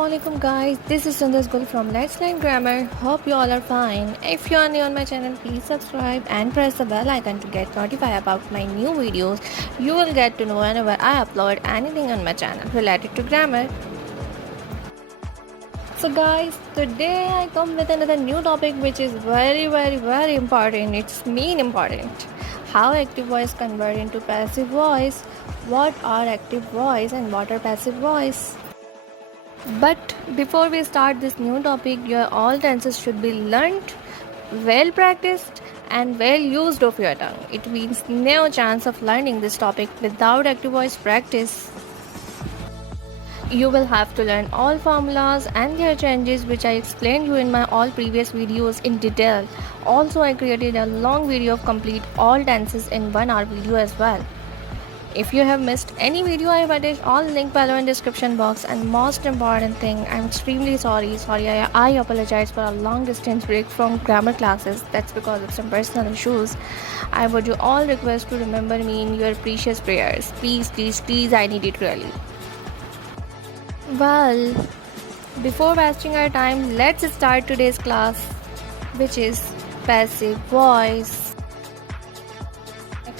Assalamualaikum guys, this is Sundar Gul from Let's Learn Grammar. Hope you all are fine. If you are new on my channel, please subscribe and press the bell icon to get notified about my new videos. You will get to know whenever I upload anything on my channel related to grammar. So guys, today I come with another new topic which is very important. It's mean important. How active voice convert into passive voice. What are active voice and what are passive voice? But before we start this new topic, your all tenses should be learnt, well practiced, and well used of your tongue. It means no chance of learning this topic without active voice practice. You will have to learn all formulas and their changes which I explained you in my all previous videos in detail. Also, I created a long video of complete all tenses in 1 hour video as well. If you have missed any video, I have attached all link below in description box. And most important thing, I'm extremely sorry. I apologize for a long distance break from grammar classes. That's because of some personal issues. I would you all request to remember me in your precious prayers. Please, I need it really. Well, before wasting our time, let's start today's class, which is passive voice.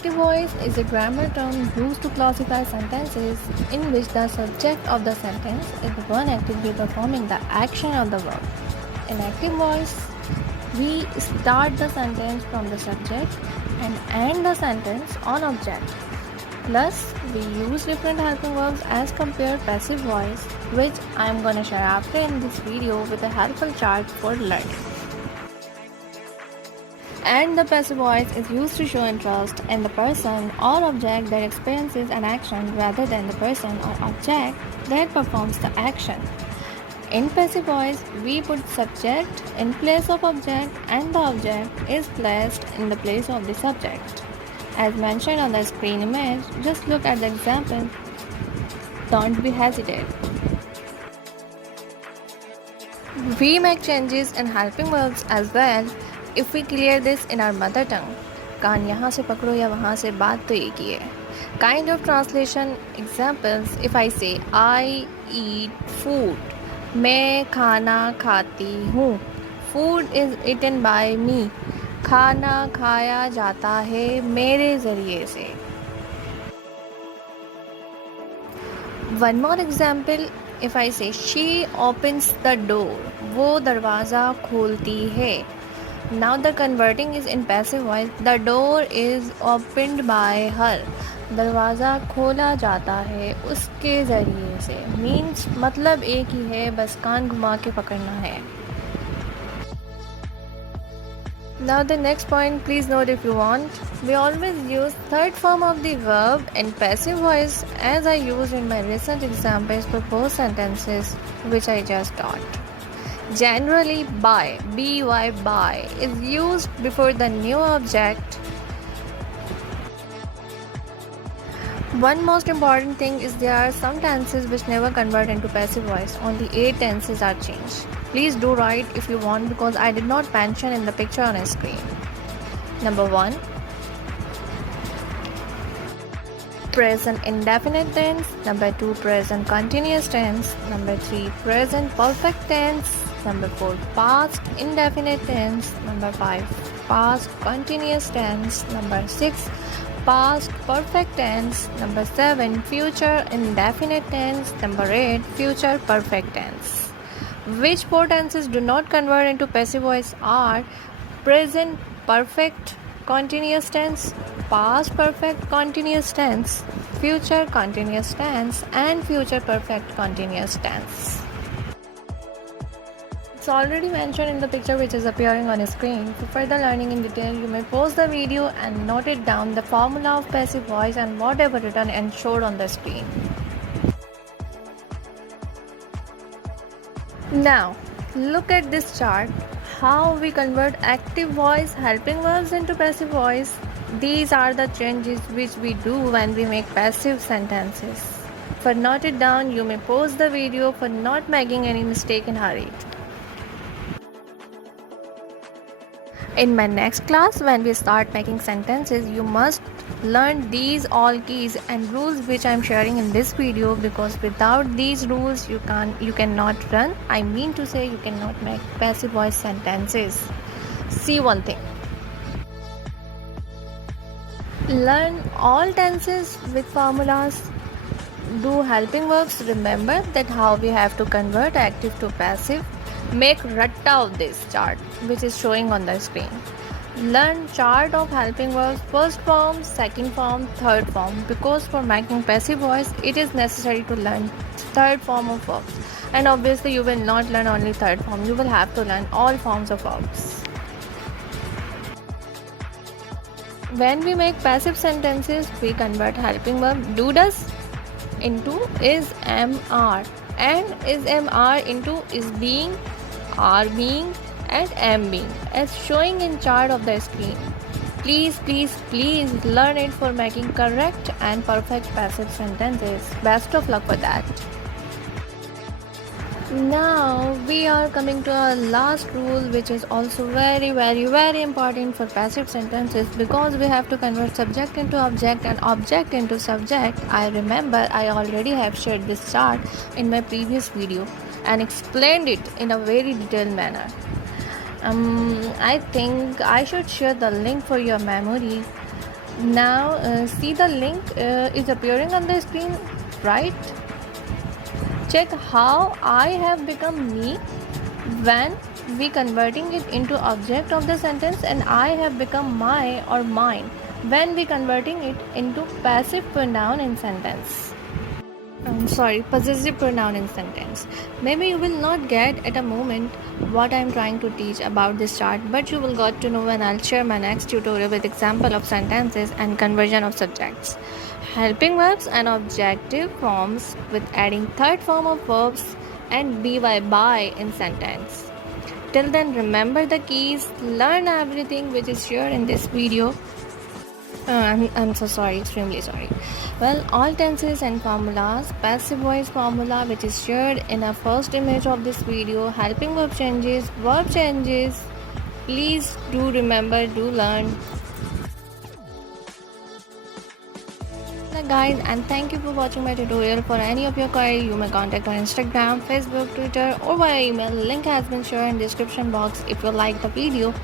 Active voice is a grammar term used to classify sentences in which the subject of the sentence is the one actively performing the action of the verb. In active voice, we start the sentence from the subject and end the sentence on object. Plus, we use different helping verbs as compared passive voice, which I am gonna share after in this video with a helpful chart for learning. And the passive voice is used to show interest in the person or object that experiences an action rather than the person or object that performs the action. In passive voice, we put subject in place of object and the object is placed in the place of the subject. As mentioned on the screen image, just look at the example. Don't be hesitant. We make changes in helping verbs as well if we clear this in our mother tongue. कान यहाँ से पकड़ो या वहाँ से, बात तो एक ही है. Kind of translation examples. If I say I eat food, मैं खाना खाती हूँ. Food is eaten by me. खाना खाया जाता है मेरे ज़रिए से. One more example. If I say she opens the door, वो दरवाज़ा खोलती है. Now the converting is in passive voice. The door is opened by her. दरवाज़ा खोला जाता है उसके ज़रिए से. Means मतलब एक ही है, बस कान घुमा के पकड़ना है. Now the next point, please note if you want. We always use third form of the verb in passive voice as I used in my recent examples for both sentences which I just taught. Generally, by, by, is used before the new object. One most important thing is there are some tenses which never convert into passive voice. Only 8 tenses are changed. Please do write if you want because I did not mention in the picture on a screen. Number 1. Present indefinite tense. Number 2. Present continuous tense. Number 3. Present perfect tense. Number 4. Past indefinite tense. Number 5. Past continuous tense. Number 6. Past perfect tense. Number 7. Future indefinite tense. Number 8. Future perfect tense. Which 4 tenses do not convert into passive voice are present perfect continuous tense, past perfect continuous tense, future continuous tense, and future perfect continuous tense. It's already mentioned in the picture which is appearing on screen. For further learning in detail, you may pause the video and note it down the formula of passive voice and whatever written and showed on the screen. Now, look at this chart. How we convert active voice helping verbs into passive voice. These are the changes which we do when we make passive sentences. For note it down, you may pause the video for not making any mistake in hurry. In my next class, when we start making sentences, you must learn these all keys and rules which I am sharing in this video, because without these rules you cannot run. I mean to say, you cannot make passive voice sentences. See one thing. Learn all tenses with formulas. Do helping verbs. Remember that how we have to convert active to passive. Make ratta of this chart which is showing on the screen. Learn chart of helping verbs, first form, second form, third form, because for making passive voice it is necessary to learn third form of verbs. And obviously you will not learn only third form, you will have to learn all forms of verbs. When we make passive sentences, we convert helping verb do does into is am are, and is am are into is being, are being, and am being, as showing in chart of the screen. Please learn it for making correct and perfect passive sentences. Best of luck for that. Now we are coming to our last rule, which is also very important for passive sentences, because we have to convert subject into object and object into subject. I remember I already have shared this chart in my previous video and explained it in a very detailed manner. I think I should share the link for your memory. Now see, the link is appearing on the screen, right? Check how I have become me when we converting it into object of the sentence, and I have become my or mine when we converting it into passive pronoun in sentence. Possessive pronoun in sentence. Maybe you will not get at a moment what I am trying to teach about this chart, but you will got to know when I'll share my next tutorial with example of sentences and conversion of subjects, helping verbs and objective forms with adding third form of verbs and by in sentence. Till then, remember the keys, learn everything which is shared in this video. I'm so sorry, extremely sorry. Well, all tenses and formulas, passive voice formula which is shared in a first image of this video, helping verb changes, please do remember, do learn. Guys, and thank you for watching my tutorial. For any of your query, you may contact on Instagram, Facebook, Twitter, or via email. Link has been shared in description box. If you like the video,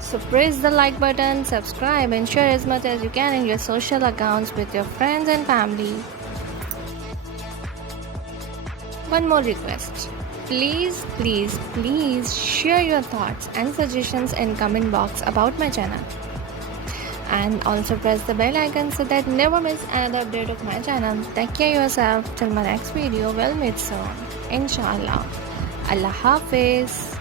so press the like button, subscribe, and share as much as you can in your social accounts with your friends and family. One more request. Please share your thoughts and suggestions in comment box about my channel. And also press the bell icon so that never miss another update of my channel. Take care of yourself till my next video. We'll meet soon. Inshallah. Allah Hafiz.